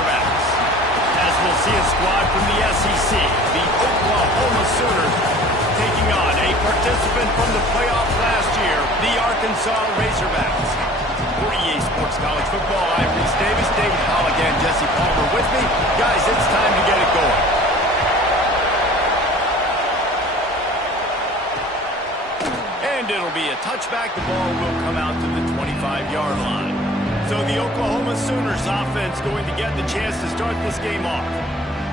Razorbacks. As we'll see a squad from the SEC, the Oklahoma Sooners, taking on a participant from the playoffs last year, the Arkansas Razorbacks. For EA Sports College Football, I'm Reese Davis, David Pollock, and Jesse Palmer with me. Guys, it's time to get it going. And it'll be a touchback. The ball will come out to the 25-yard line. So the Oklahoma Sooners offense going to get the chance to start this game off.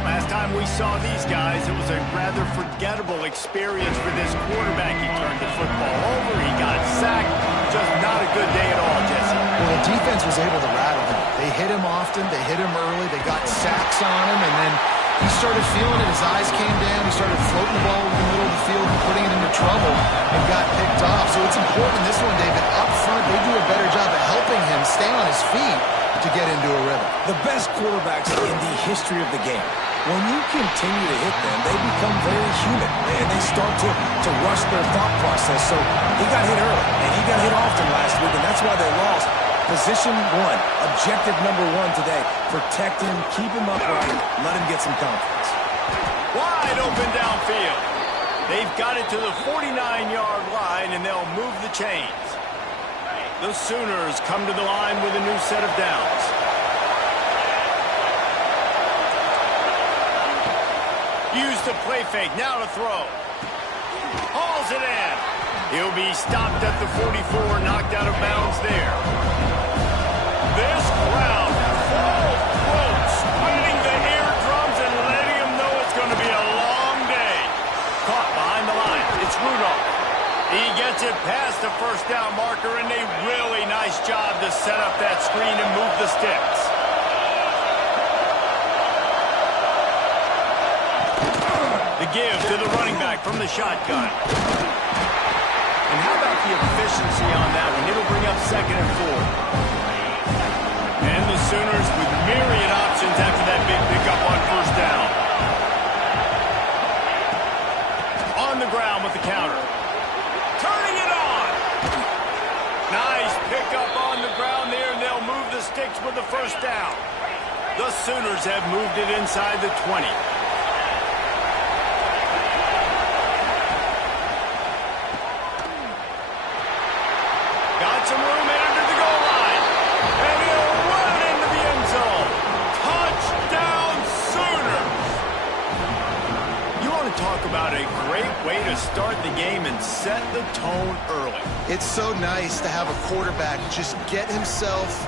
Last time we saw these guys, it was a rather forgettable experience for this quarterback. He turned the football over, he got sacked. Just not a good day at all, Jesse. Well, the defense was able to rattle him. They hit him often, they hit him early, they got sacks on him, and then he started feeling it. His eyes came down, he started floating the ball in the middle of the field and putting it into trouble and got picked off. So it's important this one, David, up front, they do a better job of helping him stay on his feet to get into a rhythm. The best quarterbacks in the history of the game, when you continue to hit them, they become very human, and they start to rush their thought process. So he got hit early, and he got hit often last week, and that's why they lost. Position one, objective number one today, protect him, keep him upright, let him get some confidence. Wide open downfield. They've got it to the 49-yard line, and they'll move the chains. The Sooners come to the line with a new set of downs. Use the play fake, now to throw. Hauls it in. He'll be stopped at the 44, knocked out of bounds there. This crowd, full throat, sweating the eardrums and letting them know it's going to be a long day. Caught behind the line, it's Rudolph. He gets it past the first down marker, and a really nice job to set up that screen and move the sticks. The give to the running back from the shotgun. And how about the efficiency on that one? It'll bring up 2nd and 4. And the Sooners with myriad options after that big pickup on first down. On the ground with the counter. Turning it on. Nice pickup on the ground there, and they'll move the sticks with the first down. The Sooners have moved it inside the 20. Got some room in under the goal line. And he'll run it into the end zone. Touchdown, Sooners! You want to talk about a great way to start the game and set the tone early. It's so nice to have a quarterback just get himself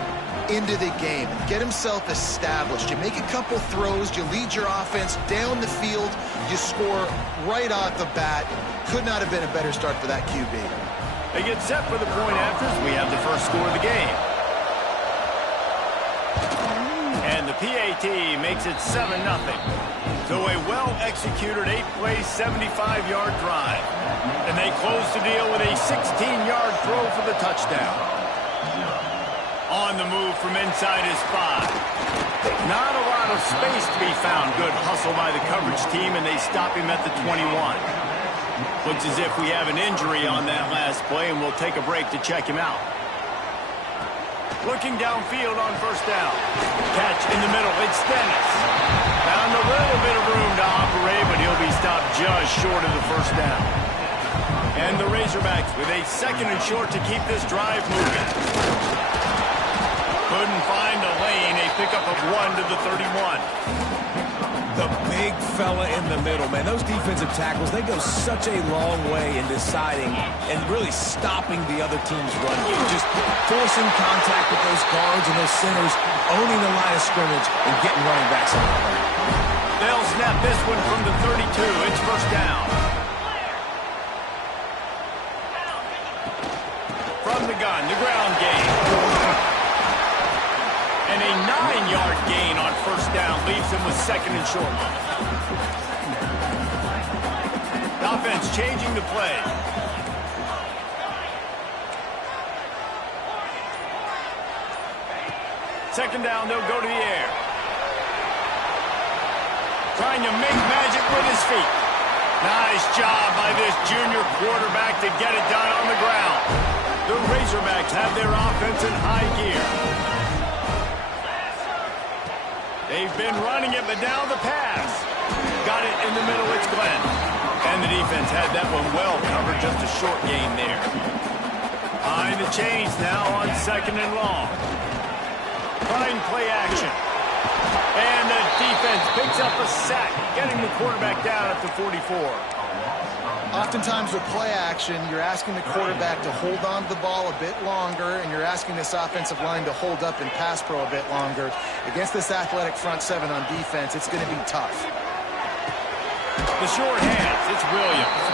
into the game, get himself established. You make a couple throws, you lead your offense down the field, you score right off the bat. Could not have been a better start for that QB. They get set for the point afters. We have the first score of the game. And the PAT makes it 7-0. So a well-executed 8-play, 75-yard drive. And they close the deal with a 16-yard throw for the touchdown. On the move from inside his 5. Not a lot of space to be found. Good hustle by the coverage team, and they stop him at the 21. Looks as if we have an injury on that last play, and we'll take a break to check him out. Looking downfield on first down. Catch in the middle. It's Stennis. Found a little bit of room to operate, but he'll be stopped just short of the first down. And the Razorbacks with a 2nd and short to keep this drive moving. Couldn't find a lane. A pickup of 1 to the 31. The big fella in the middle, man. Those defensive tackles, they go such a long way in deciding and really stopping the other team's run game. Just forcing contact with those guards and those centers, owning the line of scrimmage, and getting running backs on the run. They'll snap this one from the 32. It's first down. From the gun, the ground game. And a 9-yard gain on first down leaves him with 2nd and short. The offense changing the play. Second down, they'll go to the air. Trying to make magic with his feet. Nice job by this junior quarterback to get it done on the ground. The Razorbacks have their offense in high gear. They've been running it, but now the pass. Got it in the middle, it's Glenn. And the defense had that one well covered, just a short gain there. Behind the chains now on 2nd and long. Trying play action. And the defense picks up a sack, getting the quarterback down at the 44. Oftentimes with play action, you're asking the quarterback to hold on to the ball a bit longer, and you're asking this offensive line to hold up in pass pro a bit longer. Against this athletic front seven on defense, it's going to be tough. The short hands, it's Williams.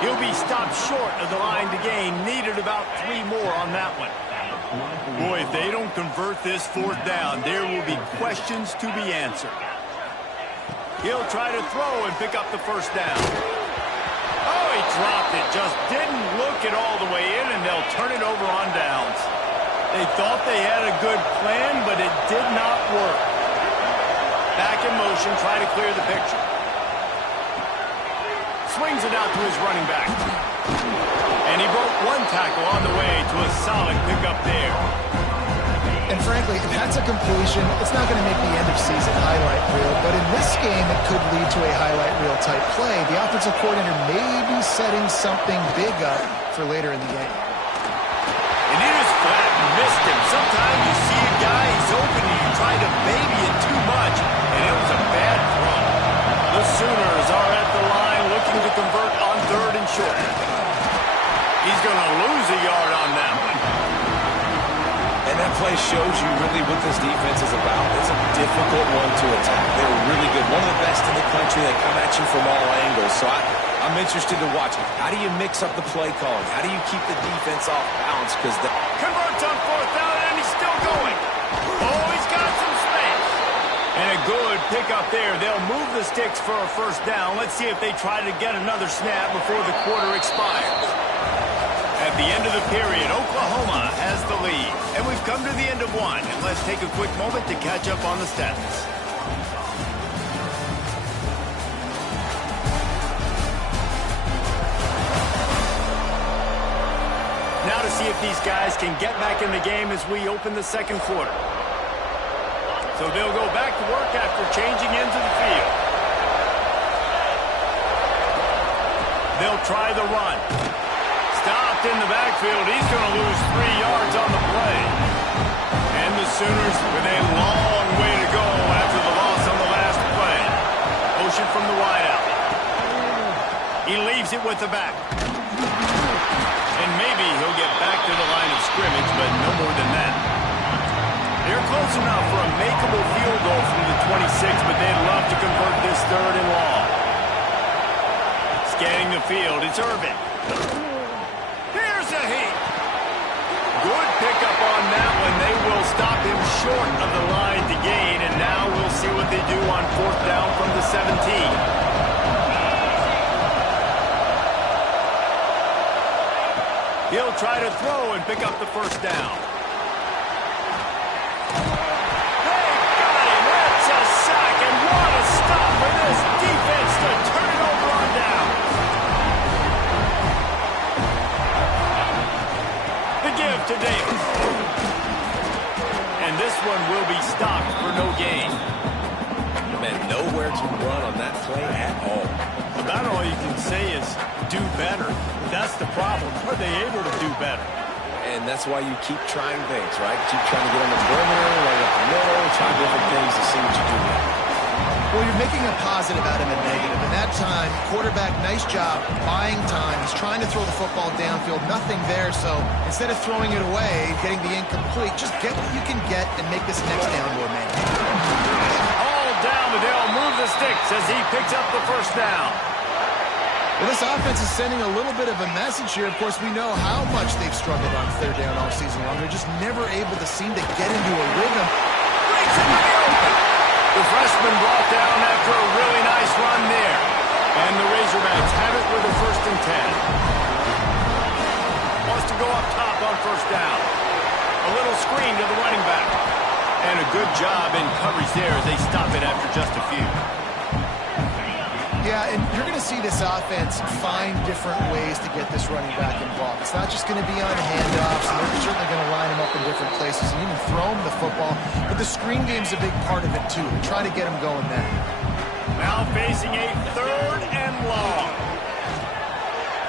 He'll be stopped short of the line to gain. Needed about 3 more on that one. Boy, if they don't convert this 4th down, there will be questions to be answered. He'll try to throw and pick up the 1st down. Oh, he dropped it. Just didn't look it all the way in, and they'll turn it over on downs. They thought they had a good plan, but it did not work. Back in motion, try to clear the picture. Swings it out to his running back. And he broke 1 tackle on the way to a solid pickup there. And frankly, if that's a completion, it's not going to make the end of season highlight reel. But in this game, it could lead to a highlight reel type play. The offensive coordinator may be setting something big up for later in the game. And he just flat missed him. Sometimes you see a guy, he's open, and you try to baby it too much, and it was a bad throw. The Sooners are at the line looking to convert on 3rd and short. He's going to lose a yard on that one. And that play shows you really what this defense is about. It's a difficult one to attack. They're really good. One of the best in the country. They come at you from all angles. So I'm interested to watch. How do you mix up the play calling? How do you keep the defense off balance? Because converts on 4th down, and he's still going. Oh, he's got some space. And a good pickup there. They'll move the sticks for a 1st down. Let's see if they try to get another snap before the quarter expires. At the end of the period, Oklahoma has the lead. And we've come to the end of 1. And let's take a quick moment to catch up on the stats. Now to see if these guys can get back in the game as we open the 2nd quarter. So they'll go back to work after changing into the field. They'll try the run. Stopped in the backfield. He's going to lose 3 yards on the play. And the Sooners with a long way to go after the loss on the last play. Motion from the wideout. He leaves it with the back. And maybe he'll get back to the line of scrimmage, but no more than that. They're close enough for a makeable field goal from the 26, but they'd love to convert this 3rd and long. Scanning the field, it's Irvin. Here's a heat. Good pickup on that one. They will stop him short of the line to gain, and now we'll see what they do on 4th down from the 17. He'll try to throw and pick up the 1st down. They got him. That's a sack, and what a stop for this defense to turn it over on down. The give to Davis. And this one will be stopped for no gain. man, nowhere to run on that play at all. About all you can say is do better. That's the problem. Are they able to do better? And that's why you keep trying things, right? Keep trying to get on the perimeter, right up the middle, try different things to see what you do next. Well, you're making a positive out of a negative. And that time, quarterback, nice job, buying time. He's trying to throw the football downfield. Nothing there, so instead of throwing it away, getting the incomplete, just get what you can get and make this next down more manageable. All down, but they'll move the sticks as he picks up the 1st down. Well, this offense is sending a little bit of a message here. Of course, we know how much they've struggled on 3rd down all season long. They're just never able to seem to get into a rhythm. Breaks into the open. The freshman brought down after a really nice run there. And the Razorbacks have it with a 1st and 10. Wants to go up top on 1st down. A little screen to the running back. And a good job in coverage there as they stop it after just a few. Yeah, and you're going to see this offense find different ways to get this running back involved. It's not just going to be on handoffs, and they're certainly going to line him up in different places and even throw him the football. But the screen game's a big part of it, too. Try to get him going there. Now facing a 3rd and long.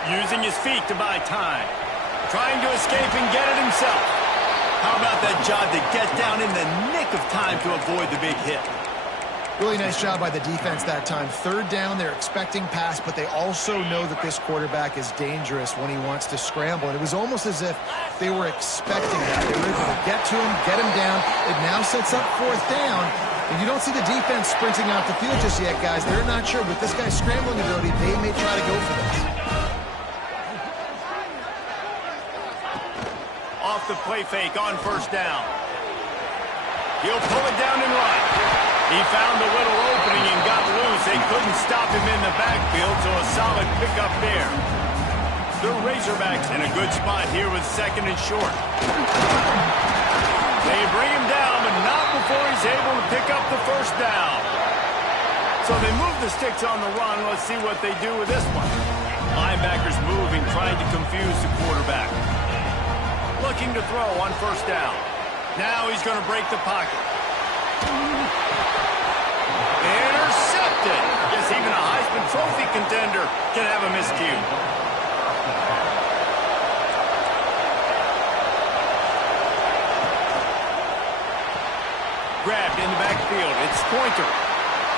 Using his feet to buy time. Trying to escape and get it himself. How about that job to get down in the nick of time to avoid the big hit? Really nice job by the defense that time. 3rd down, they're expecting pass, but they also know that this quarterback is dangerous when he wants to scramble. And it was almost as if they were expecting that. They were able to get to him, get him down. It now sets up 4th down. And you don't see the defense sprinting off the field just yet, guys. They're not sure. With this guy's scrambling ability, they may try to go for this. Off the play fake on 1st down. He'll pull it down and run. He found a little opening and got loose. They couldn't stop him in the backfield, so a solid pickup there. The Razorbacks in a good spot here with 2nd and short. They bring him down, but not before he's able to pick up the 1st down. So they move the sticks on the run. Let's see what they do with this one. Linebackers moving, trying to confuse the quarterback. Looking to throw on 1st down. Now he's going to break the pocket. Intercepted. Guess even a Heisman Trophy contender can have a miscue. Grabbed in the backfield. It's Pointer.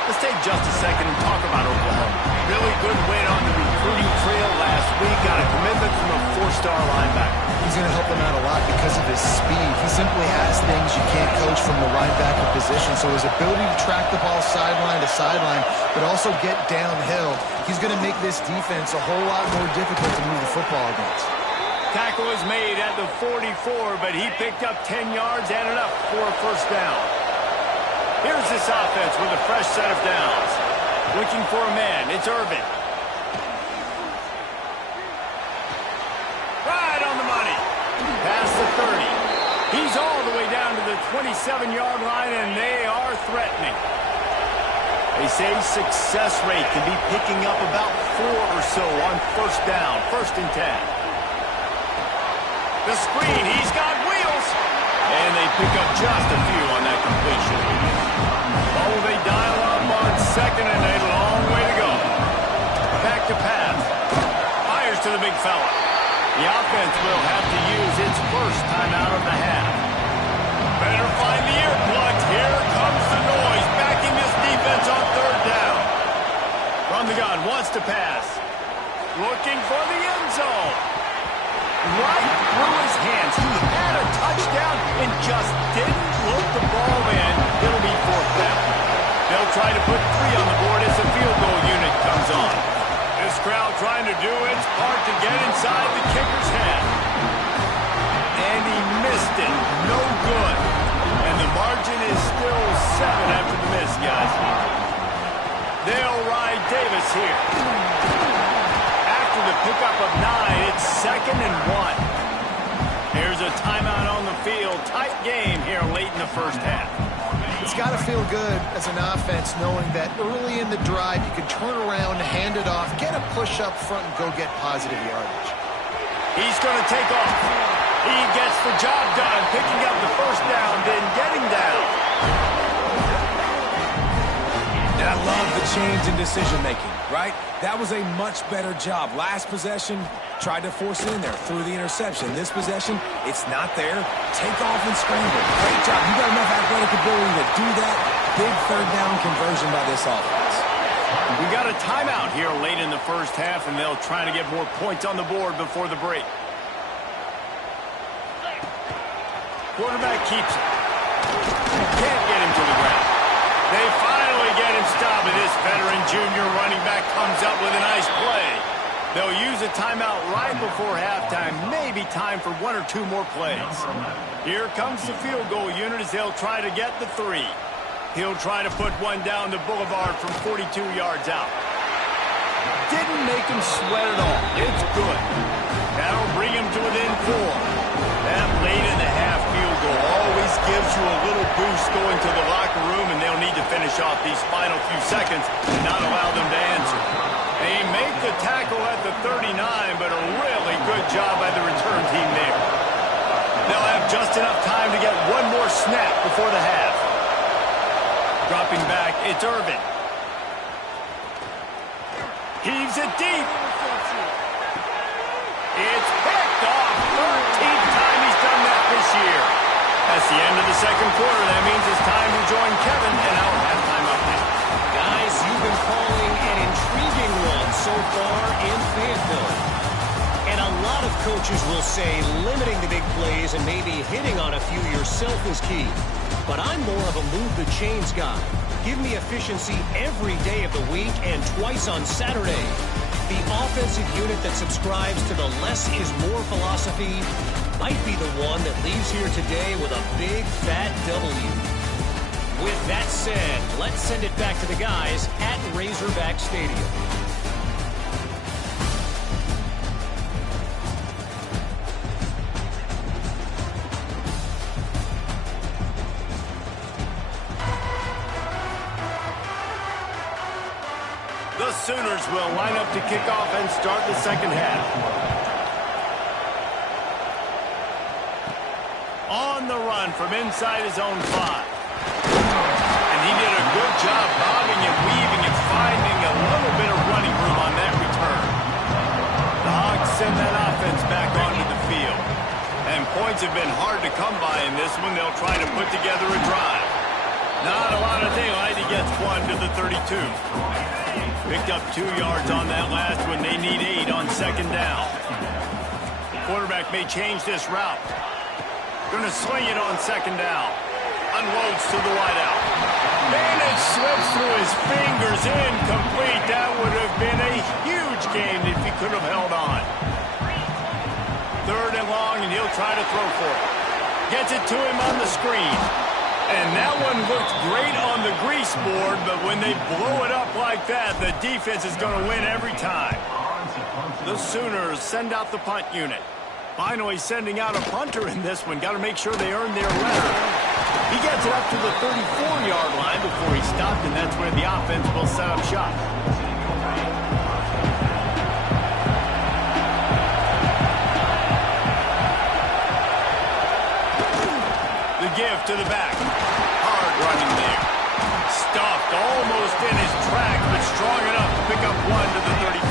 Let's take just a second and talk about Oklahoma. Really good win on the recruiting trail last week. Got a commitment from a 4-star linebacker. He's going to help them out a lot because of his speed. He simply has things you can't coach from the linebacker position. So his ability to track the ball sideline to sideline, but also get downhill, he's going to make this defense a whole lot more difficult to move the football against. Tackle is made at the 44, but he picked up 10 yards and enough for a 1st down. Here's this offense with a fresh set of downs. Looking for a man. It's Irvin. Right on the money. Past the 30. He's all the way down to the 27-yard line, and they are threatening. They say success rate can be picking up about 4 or so on 1st down, 1st and 10. The screen, he's got wheels. And they pick up just a few on that completion. Oh, they dial up on 2nd and a long way to go. Back to pass. Fires to the big fella. The offense will have to use its 1st timeout of the half. Better find the earplugs. Here comes the noise. Backing this defense on 3rd down. From the gun, wants to pass. Looking for the end zone. Right through his hands. He had a touchdown and just didn't look the ball in. It'll be 4th down. They'll try to put 3 on the board as the field goal unit comes on. This crowd trying to do its part to get inside the kicker's head. And he missed it. No good. And the margin is still 7 after the miss, guys. They'll ride Davis here. After the pickup of 9, it's 2nd and 1. Here's a timeout on the field. Tight game here late in the 1st half. It's got to feel good as an offense knowing that early in the drive you can turn around, hand it off, get a push up front, and go get positive yardage. He's going to take off. He gets the job done, picking up the 1st down, then getting down. And I love the change in decision-making, right? That was a much better job. Last possession, tried to force it in there, threw the interception. This possession, it's not there. Take off and scramble. Great job. You got enough athletic ability to do that. Big 3rd down conversion by this offense. We got a timeout here late in the 1st half, and they'll try to get more points on the board before the break. Quarterback keeps it. Can't get him to the ground. They finally get him stopped, and this veteran junior running back comes up with a nice play. They'll use a timeout right before halftime. Maybe time for 1 or 2 more plays. Here comes the field goal unit as they'll try to get the 3. He'll try to put one down the boulevard from 42 yards out. Didn't make him sweat at all. It's good. That'll bring him to within 4. That late in the half field goal always gives you a little boost going to the locker room, and they'll need to finish off these final few seconds and not allow them to answer. 39, but a really good job by the return team there. They'll have just enough time to get one more snap before the half. Dropping back, it's Irvin. Heaves it deep. It's picked off. 13th time he's done that this year. That's the end of the second quarter. That means it's time to join Kevin in our halftime update. Guys, you've been calling an intriguing one so far in Fayetteville. And a lot of coaches will say limiting the big plays and maybe hitting on a few yourself is key. But I'm more of a move the chains guy. Give me efficiency every day of the week and twice on Saturday. The offensive unit that subscribes to the less is more philosophy might be the one that leaves here today with a big fat W. With that said, let's send it back to the guys at Razorback Stadium. The Sooners will line up to kick off and start the second half. On the run from inside his own 5. And he did a good job bobbing and weaving and finding a little bit of running room on that return. The Hogs send that offense back onto the field. And points have been hard to come by in this one. They'll try to put together a drive. Not a lot of daylight. He gets one to the 32. Picked up 2 yards on that last one. They need 8 on second down. The quarterback may change this route. Going to sling it on second down. Unloads to the wideout. And it slips through his fingers. Incomplete. That would have been a huge game if he could have held on. 3rd and long, and he'll try to throw for it. Gets it to him on the screen. And that one looked great on the grease board, but when they blow it up like that, the defense is going to win every time. The Sooners send out the punt unit. Finally sending out a punter in this one. Got to make sure they earn their letter. He gets it up to the 34-yard line before he stopped, and that's where the offense will set up shop. The give to the back. Hard running there. Stuffed almost in his track, but strong enough to pick up 1 to the 35.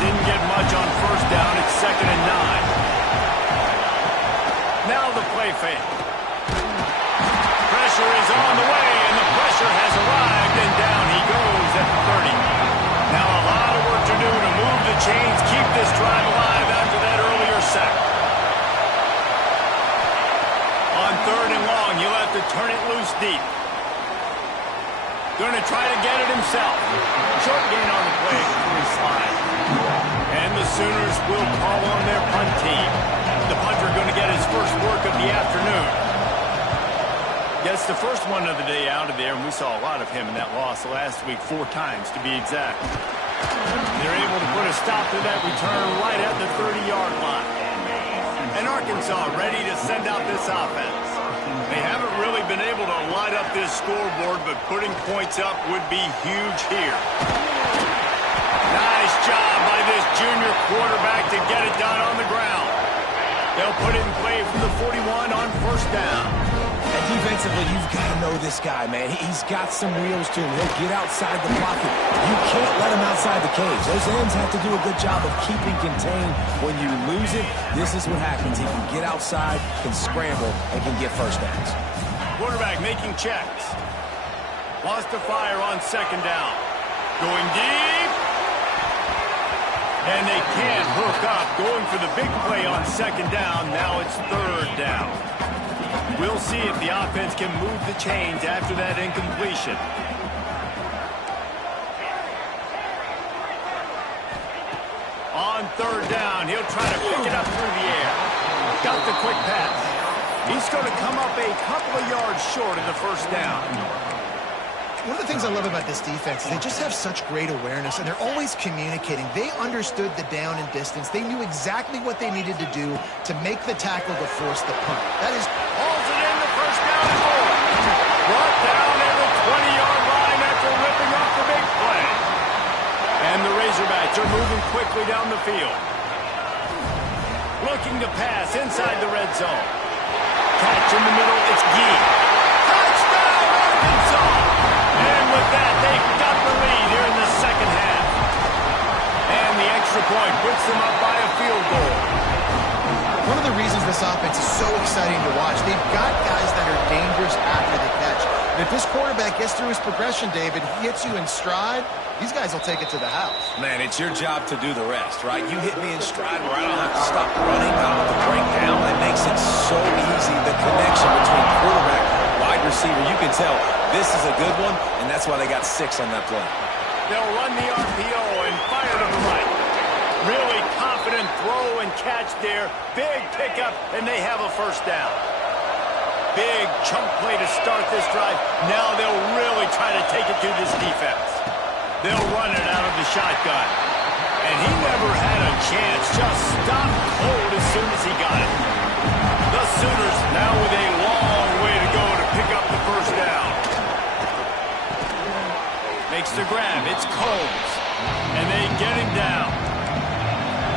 Didn't get much on first down. It's 2nd and 9. Now the play fake. Pressure is on the way, and the pressure has arrived, and down he goes at the 30. Now a lot of work to do to move the chains, keep this drive alive after that earlier sack. On 3rd and long, he'll have to turn it loose deep. Going to try to get it himself. Short gain on the play before he slides. And the Sooners will call on their punt team. The punter going to get his first work of the afternoon. Gets the first one of the day out of there, and we saw a lot of him in that loss last week, 4 times to be exact. They're able to put a stop to that return right at the 30-yard line. And Arkansas ready to send out this offense. They haven't really been able to light up this scoreboard, but putting points up would be huge here. Nice job by this junior quarterback to get it done on the ground. They'll put it in play from the 41 on first down. And defensively, you've got to know this guy, man. He's got some wheels to him. He'll get outside the pocket. You can't let him outside the cage. Those ends have to do a good job of keeping contained. When you lose it, this is what happens. He can get outside, can scramble, and can get first downs. Quarterback making checks. Wants to fire on second down. Going deep. And they can't hook up. Going for the big play on second down. Now it's 3rd down. We'll see if the offense can move the chains after that incompletion. On 3rd down, he'll try to pick it up through the air. Got the quick pass. He's going to come up a couple of yards short of the first down. One of the things I love about this defense is they just have such great awareness, and they're always communicating. They understood the down and distance. They knew exactly what they needed to do to make the tackle to force the punt. That is... Hauls it in the first down and more. Brought down at the 20-yard line after ripping off the big play. And the Razorbacks are moving quickly down the field. Looking to pass inside the red zone. Catch in the middle, it's Gee. Touchdown, Arkansas! And with that, they've got the lead here in the second half. And the extra point puts them up by a field goal. One of the reasons this offense is so exciting to watch, they've got guys that are dangerous after the catch. And if this quarterback gets through his progression, David, he hits you in stride, these guys will take it to the house. Man, it's your job to do the rest, right? You hit me in stride where I don't have to stop running, I don't have to break down. That makes it so easy. The connection between quarterback, wide receiver, you can tell this is a good one, and that's why they got 6 on that play. They'll run the RPO and fire to the right. Really confident throw and catch there. Big pickup, and they have a first down. Big chunk play to start this drive. Now they'll really try to take it to this defense. They'll run it out of the shotgun. And he never had a chance. Just stopped cold as soon as he got it. The Sooners now with a long way to go to pick up the first down. Makes the grab. It's Combs. And they get him down.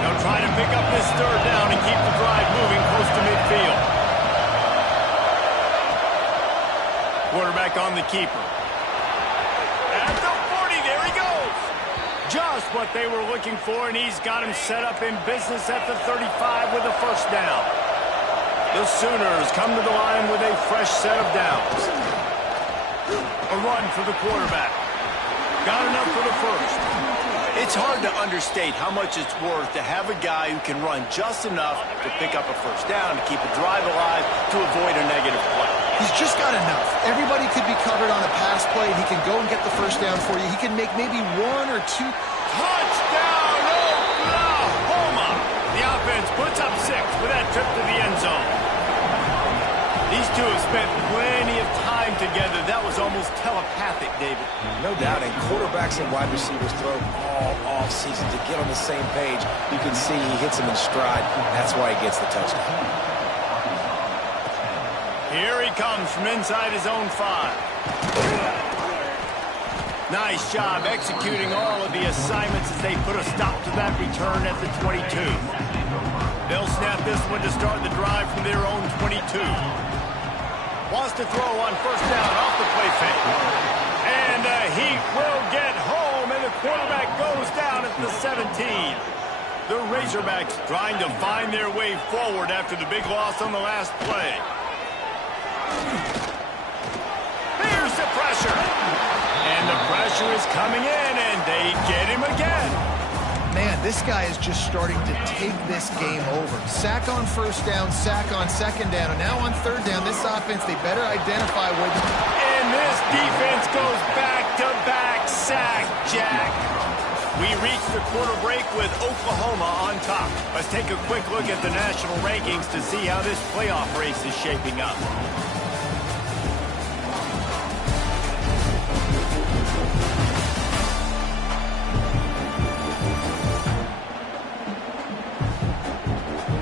They'll try to pick up this third down and keep the drive moving close to midfield. Quarterback on the keeper. At the 40, there he goes. Just what they were looking for, and he's got him set up in business at the 35 with a first down. The Sooners come to the line with a fresh set of downs. A run for the quarterback. Got enough for the first. It's hard to understate how much it's worth to have a guy who can run just enough to pick up a first down, to keep a drive alive, to avoid a negative play. He's just got enough. Everybody could be covered on a pass play. He can go and get the first down for you. He can make maybe 1 or 2. Touchdown, Oklahoma! The offense puts up 6 with that trip to the end zone. These two have spent plenty of time together. That was almost telepathic, David. No doubt, and quarterbacks and wide receivers throw all off-season to get on the same page. You can see he hits him in stride. That's why he gets the touchdown. Here he comes from inside his own 5. Nice job executing all of the assignments as they put a stop to that return at the 22. They'll snap this one to start the drive from their own 22. Wants to throw on first down off the play fake. And he will get home, and the quarterback goes down at the 17. The Razorbacks trying to find their way forward after the big loss on the last play. Here's the pressure. And the pressure is coming in, and they get him again. Man, this guy is just starting to take this game over. Sack on first down, sack on second down, and now on third down, this offense, they better identify where the... And this defense goes back-to-back sack, Jack. We reach the quarter break with Oklahoma on top. Let's take a quick look at the national rankings to see how this playoff race is shaping up.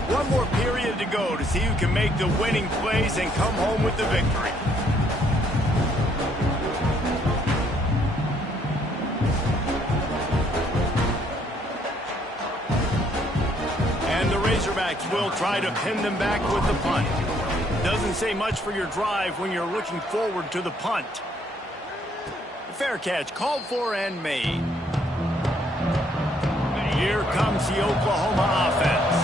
One more period to go to see who can make the winning plays and come home with the victory. And the Razorbacks will try to pin them back with the punt. Doesn't say much for your drive when you're looking forward to the punt. Fair catch, called for and made. Here comes the Oklahoma offense.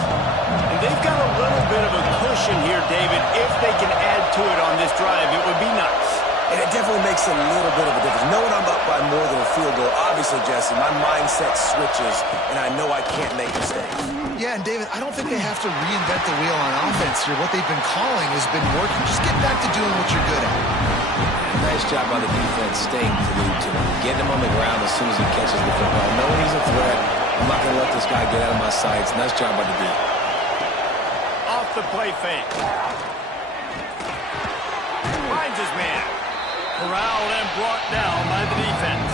And they've got a little bit of a cushion here, David. If they can add to it on this drive, it would be nice. And it definitely makes a little bit of a difference. Knowing I'm up by more than a field goal, obviously, Jesse, my mindset switches, and I know I can't make mistakes. Yeah, and David, I don't think they have to reinvent the wheel on offense here. What they've been calling has been working. Just get back to doing what you're good at. Nice job by the defense staying glued to him. Getting him on the ground as soon as he catches the football. Knowing he's a threat, I'm not going to let this guy get out of my sights. Nice job by the D. Off the play fake. Finds his man. Corralled and brought down by the defense.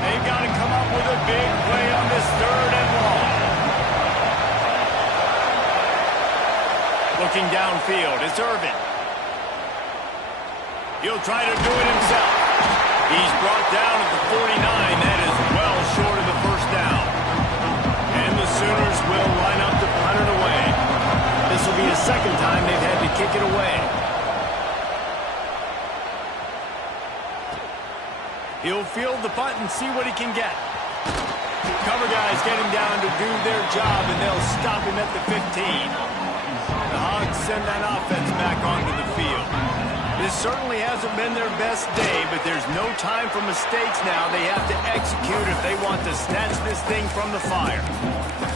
They've got to come up with a big play on this third and long. Looking downfield, it's Irvin. He'll try to do it himself. He's brought down at the 49. That is well short of the take it away. He'll field the punt and see what he can get. Cover guys getting down to do their job, and they'll stop him at the 15. The Hogs send that offense back onto the field. This certainly hasn't been their best day, but there's no time for mistakes now. They have to execute if they want to snatch this thing from the fire.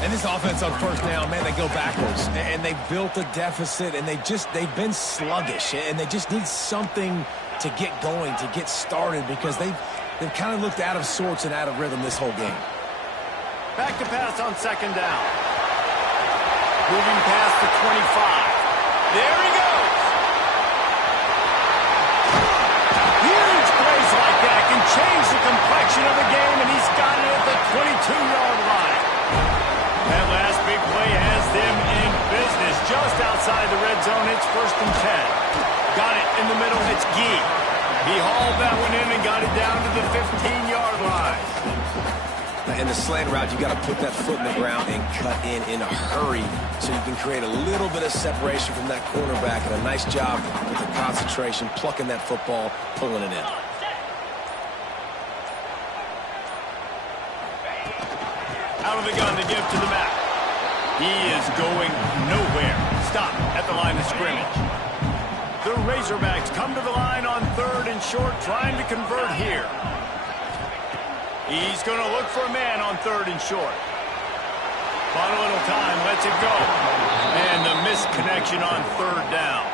And this offense on first down, man, they go backwards. And they built a deficit, and they've been sluggish. And they just need something to get going, to get started, because they've kind of looked out of sorts and out of rhythm this whole game. Back to pass on second down. Moving past the 25. There he goes. Huge plays like that can change the complexion of the game, and he's got it at the 22-yard line. That last big play has them in business just outside the red zone. It's 1st and 10. Got it in the middle. It's Gee. He hauled that one in and got it down to the 15-yard line. In the slant route, you got to put that foot in the ground and cut in a hurry so you can create a little bit of separation from that cornerback. And a nice job with the concentration, plucking that football, pulling it in. Out of the gun to give to the back. He is going nowhere. Stop at the line of scrimmage. The Razorbacks come to the line on 3rd and short, trying to convert here. He's going to look for a man on 3rd and short. Bought a little time, lets it go. And the misconnection on 3rd down.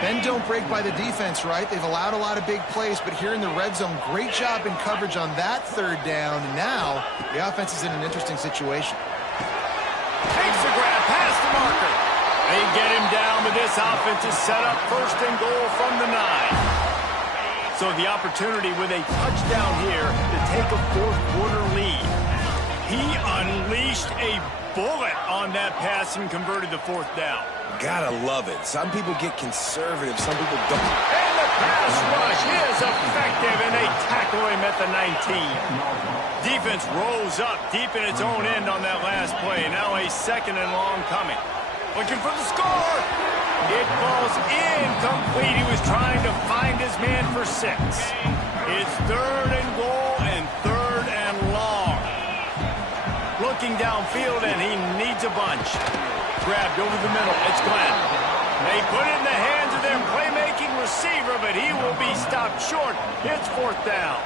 Bend don't break by the defense, right? They've allowed a lot of big plays, but here in the red zone, great job in coverage on that 3rd down. And now the offense is in an interesting situation. Takes the grab, past the marker. They get him down, but this offense is set up 1st and goal from the 9. So the opportunity with a touchdown here to take a 4th-quarter lead. He unleashed a bullet on that pass and converted the 4th down. Gotta love it. Some people get conservative, some people don't. And the pass rush is effective, and they tackle him at the 19. Defense rolls up deep in its own end on that last play. Now a 2nd and long coming. Looking for the score. It falls incomplete. He was trying to find his man for 6. It's 3rd and goal and 3rd and long. Looking downfield, and he needs a bunch. Grabbed over the middle. It's Glenn. They put it in the hands of their playmaking receiver, but he will be stopped short. It's 4th down.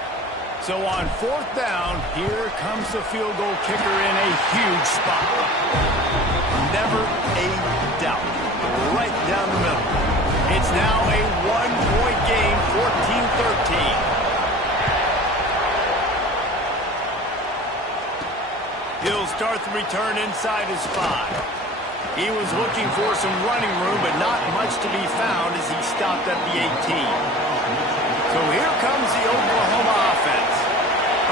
So on 4th down, here comes the field goal kicker in a huge spot. Never a doubt. Right down the middle. It's now a 1-point game, 14-13. He'll start the return inside his 5. He was looking for some running room, but not much to be found as he stopped at the 18. So here comes the Oklahoma offense.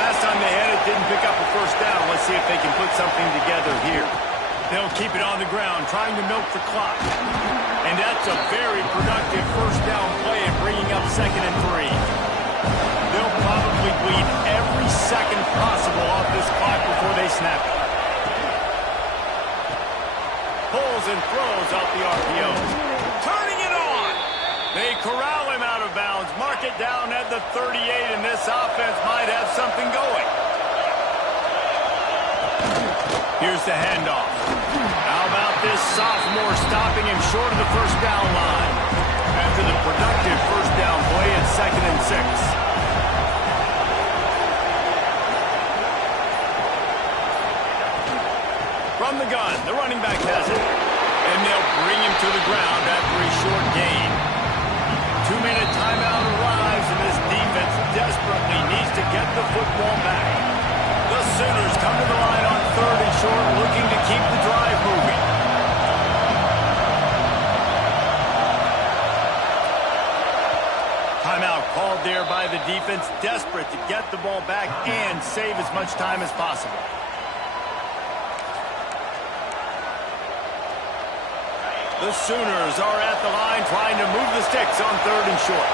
Last time they had it, didn't pick up a 1st down. Let's see if they can put something together here. They'll keep it on the ground, trying to milk the clock. And that's a very productive 1st down play and bringing up 2nd and 3. They'll probably bleed every second possible off this clock before they snap it. Pulls and throws out the RPO. Turning it on. They corral him out of bounds, mark it down at the 38, and this offense might have something going. Here's the handoff. How about this sophomore stopping him short of the 1st down line? After the productive 1st down play, it's 2nd and 6. From the gun, the running back has it. And they'll bring him to the ground after a short gain. 2-minute timeout arrives, and this defense desperately needs to get the football back. The Sooners come to the line on 3rd and short, looking to keep the drive moving. Timeout called there by the defense, desperate to get the ball back and save as much time as possible. The Sooners are at the line trying to move the sticks on 3rd and short.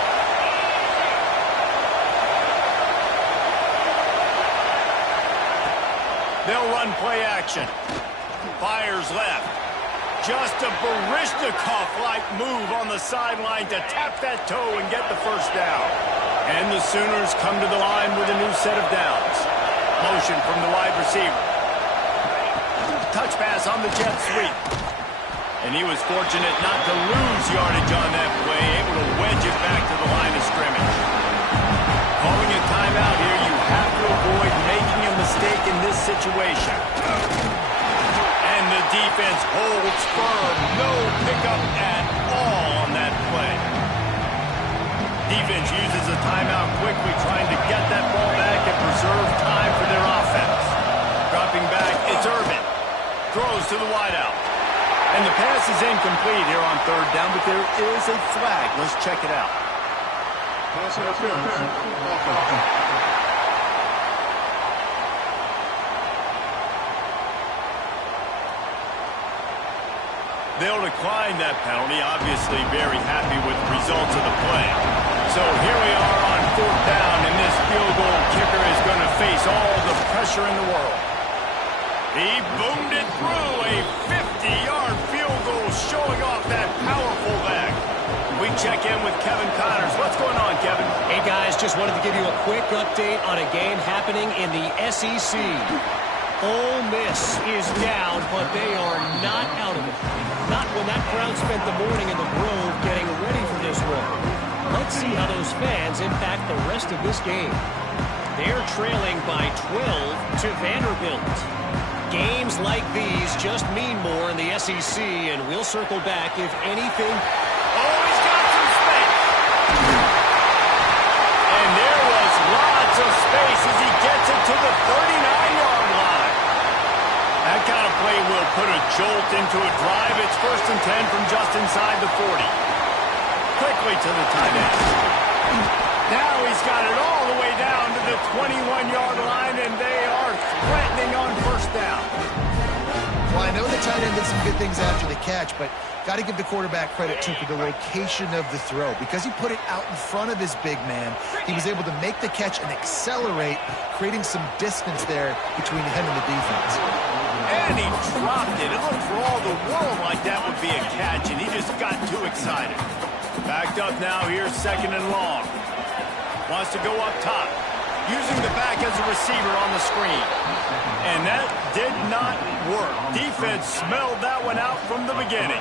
They'll run play action. Fires left. Just a Baryshnikov-like move on the sideline to tap that toe and get the first down. And the Sooners come to the line with a new set of downs. Motion from the wide receiver. Touch pass on the jet sweep. And he was fortunate not to lose yardage on that play, able to wedge it back to the line of scrimmage. Calling a timeout here, you have to avoid making a mistake in this situation. And the defense holds firm. No pickup at all on that play. Defense uses a timeout quickly, trying to get that ball back and preserve time for their offense. Dropping back, it's Irvin. Throws to the wideout. And the pass is incomplete here on third down, but there is a flag. Let's check it out. Pass interference. They'll decline that penalty, obviously very happy with the results of the play. So here we are on fourth down, and this field goal kicker is going to face all the pressure in the world. He boomed it through, a 50-yard field goal showing off that powerful leg. We check in with Kevin Connors. What's going on, Kevin? Hey, guys, just wanted to give you a quick update on a game happening in the SEC. Ole Miss is down, but they are not out of it. Not when that crowd spent the morning in the Grove getting ready for this one. Let's see how those fans impact the rest of this game. They're trailing by 12 to Vanderbilt. Games like these just mean more in the SEC, and we'll circle back if anything. Oh, he's got some space. And there was lots of space as he gets it to the 39-yard line. That kind of play will put a jolt into a drive. It's 1st and 10 from just inside the 40. Quickly to the tight end. Now he's got it all the way down to the 21-yard line, and they are threatening on first down. Well, I know the tight end did some good things after the catch, but got to give the quarterback credit, too, for the location of the throw. Because he put it out in front of his big man, he was able to make the catch and accelerate, creating some distance there between him and the defense. And he dropped it. It looked for all the world like that would be a catch, and he just got too excited. Backed up now, here's 2nd and long. Wants to go up top. Using the back as a receiver on the screen. And that did not work. Defense smelled that one out from the beginning.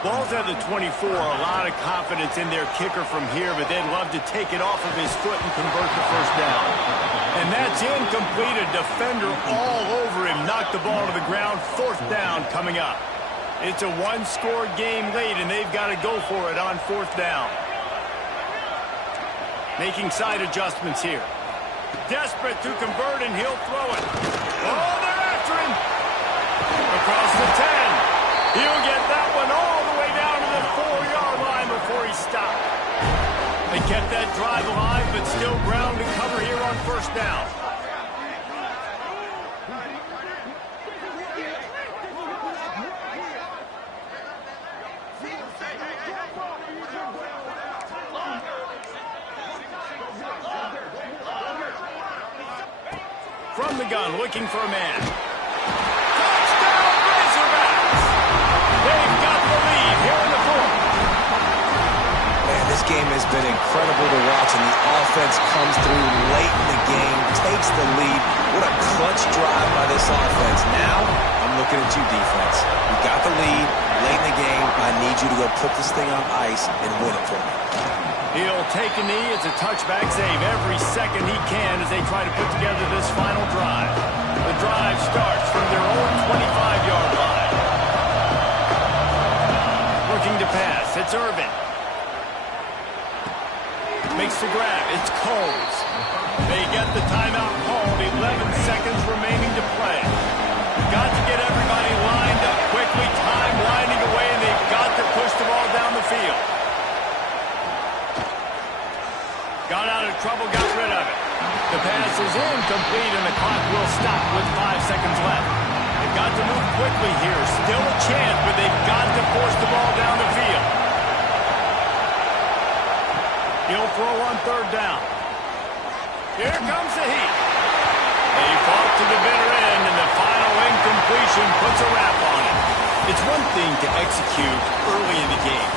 Ball's at the 24. A lot of confidence in their kicker from here, but they'd love to take it off of his foot and convert the first down. And that's incomplete. A defender all over him. Knocked the ball to the ground. 4th down coming up. It's a one-score game late, and they've got to go for it on 4th down. Making side adjustments here. Desperate to convert, and he'll throw it. Oh, they're after him. Across the 10. He'll get that one all the way down to the 4-yard line before he stopped. They kept that drive alive, but still ground to cover here on 1st down. From the gun, looking for a man. Touchdown, Razorbacks! They've got the lead here in the 4th. Man, this game has been incredible to watch, and the offense comes through late in the game, takes the lead. What a clutch drive by this offense. Now, I'm looking at you, defense. You got the lead late in the game. I need you to go put this thing on ice and win it for me. He'll take a knee. It's a touchback save every second he can as they try to put together this final drive. The drive starts from their own 25-yard line. Looking to pass. It's Irvin. Makes the grab. It's Combs. They get the timeout called. 11 seconds remaining to play. Got to get everybody lined up quickly. Time winding away, and they've got to push the ball down the field. Got out of trouble, got rid of it. The pass is incomplete, and the clock will stop with 5 seconds left. They've got to move quickly here. Still a chance, but they've got to force the ball down the field. He'll throw on 3rd down. Here comes the heat. They fought to the bitter end, and the final incompletion puts a wrap on it. It's one thing to execute early in the game.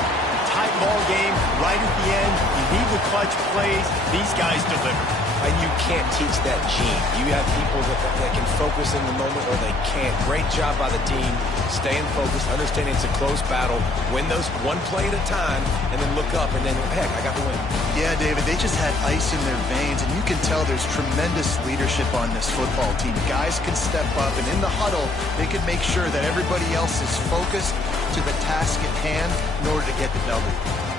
Tight ball game, right at the end, you need the clutch plays. These guys deliver. And you can't teach that gene. You have people that can focus in the moment or they can't. Great job by the team, staying focused, understanding it's a close battle, win those one play at a time, and then look up and then, heck, I got the win. Yeah, David, they just had ice in their veins, and you can tell there's tremendous leadership on this football team. Guys can step up, and in the huddle, they can make sure that everybody else is focused to the task at hand in order to get the W.